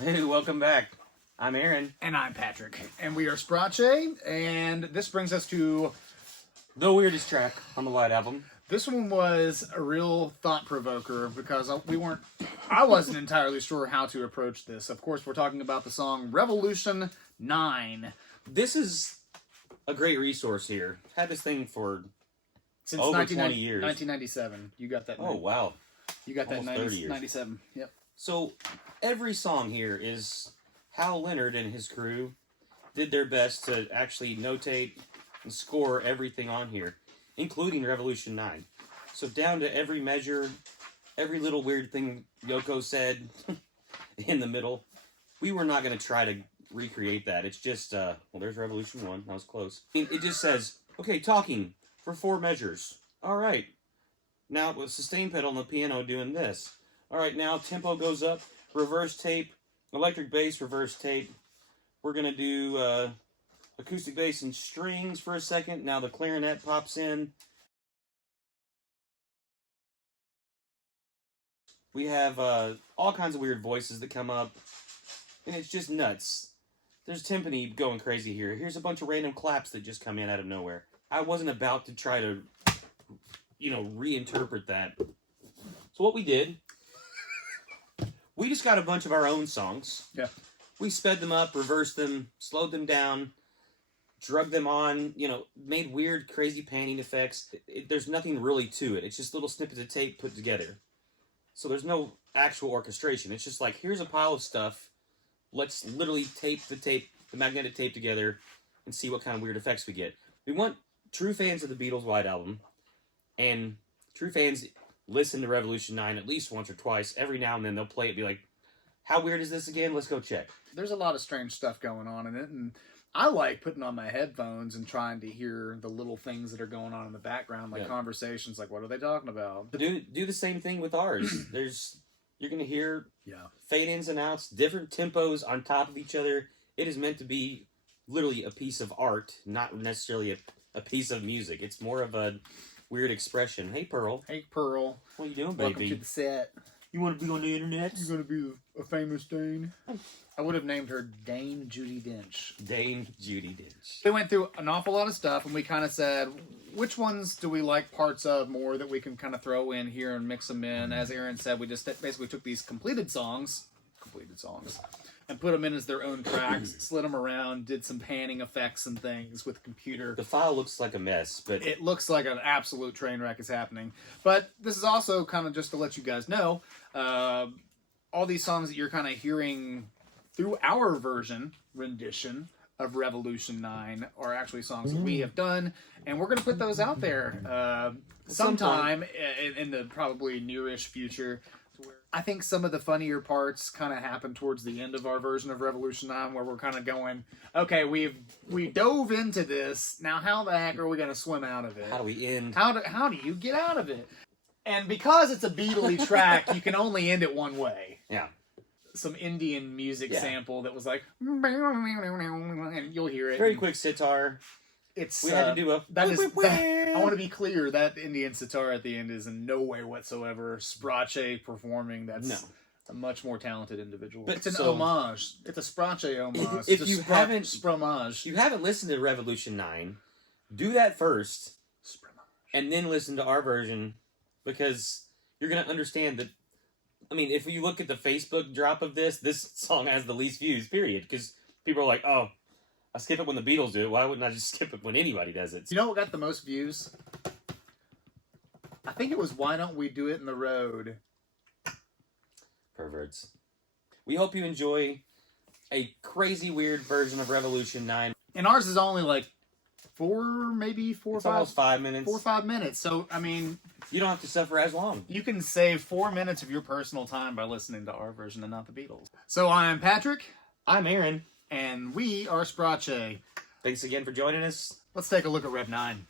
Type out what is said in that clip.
Hey, welcome back. I'm Aaron. And I'm Patrick. And we are SPRA-MAGE, and this brings us to... the weirdest track on the White Album. This one was a real thought-provoker because I wasn't entirely sure how to approach this. Of course, we're talking about the song Revolution 9. This is a great resource here. Had this thing for Since over 20 years. 1997. You got that. Oh, wow. You got that Almost 30 years. 97. Yep. So, every song here is how Leonard and his crew did their best to actually notate and score everything on here, including Revolution 9. So down to every measure, every little weird thing Yoko said in the middle. We were not going to try to recreate that. It's just, well, there's Revolution 1. That was close. It just says, okay, talking for 4 measures. All right. Now, with sustain pedal on the piano doing this. All right, now tempo goes up, reverse tape, electric bass, reverse tape. We're going to do acoustic bass and strings for a second. Now the clarinet pops in. We have all kinds of weird voices that come up, and it's just nuts. There's timpani going crazy here. Here's a bunch of random claps that just come in out of nowhere. I wasn't about to try to, reinterpret that. So what we did, we just got a bunch of our own songs. Yeah. We sped them up, reversed them, slowed them down, drug them on, made weird, crazy panning effects. There's nothing really to it. It's just little snippets of tape put together. So there's no actual orchestration. It's just like, here's a pile of stuff. Let's literally tape the magnetic tape together and see what kind of weird effects we get. We want true fans of the Beatles' White Album and true fans listen to Revolution 9 at least once or twice. Every now and then they'll play it and be like, how weird is this again? Let's go check. There's a lot of strange stuff going on in it, and I like putting on my headphones and trying to hear the little things that are going on in the background, like conversations, like what are they talking about? Do the same thing with ours. You're going to hear fade-ins and outs, different tempos on top of each other. It is meant to be literally a piece of art, not necessarily a piece of music. It's more of a weird expression. Hey, Pearl. Hey, Pearl. What are you doing, baby? Welcome to the set. You want to be on the internet? You're going to be a famous Dane. I would have named her Dame Judi Dench. Dame Judi Dench. We went through an awful lot of stuff, and we kind of said, which ones do we like parts of more that we can kind of throw in here and mix them in? As Aaron said, we just basically took these completed songs, and put them in as their own tracks, slid them around, did some panning effects and things with the computer. The file looks like a mess, but it looks like an absolute train wreck is happening. But this is also kind of just to let you guys know, all these songs that you're kind of hearing through our rendition of Revolution 9 are actually songs that we have done, and we're going to put those out there sometime in the probably nearish future. I think some of the funnier parts kind of happen towards the end of our version of Revolution 9, where we're kind of going, okay, we dove into this, now how the heck are we going to swim out of it? How do we end? How do you get out of it? And because it's a Beatle-y track, you can only end it one way. Yeah. Some Indian music sample that was like, and you'll hear it. Very quick sitar. We had to do a... I want to be clear, that Indian sitar at the end is in no way whatsoever SPRA-MAGE performing. That's a much more talented individual. But it's an homage. It's a SPRA-MAGE homage. If you haven't listened to Revolution 9, do that first, and then listen to our version, because you're going to understand that. I mean, if you look at the Facebook drop of this song has the least views, period. Because people are like, oh, I skip it when the Beatles do it. Why wouldn't I just skip it when anybody does it? You know what got the most views? I think it was Why Don't We Do It in the Road? Perverts. We hope you enjoy a crazy, weird version of Revolution 9. And ours is only like 4 or 5. Almost 5 minutes. 4 or 5 minutes. So, I mean, you don't have to suffer as long. You can save 4 minutes of your personal time by listening to our version and not the Beatles. So I'm Patrick. I'm Aaron. And we are SPRA-MAGE. Thanks again for joining us. Let's take a look at Rev 9.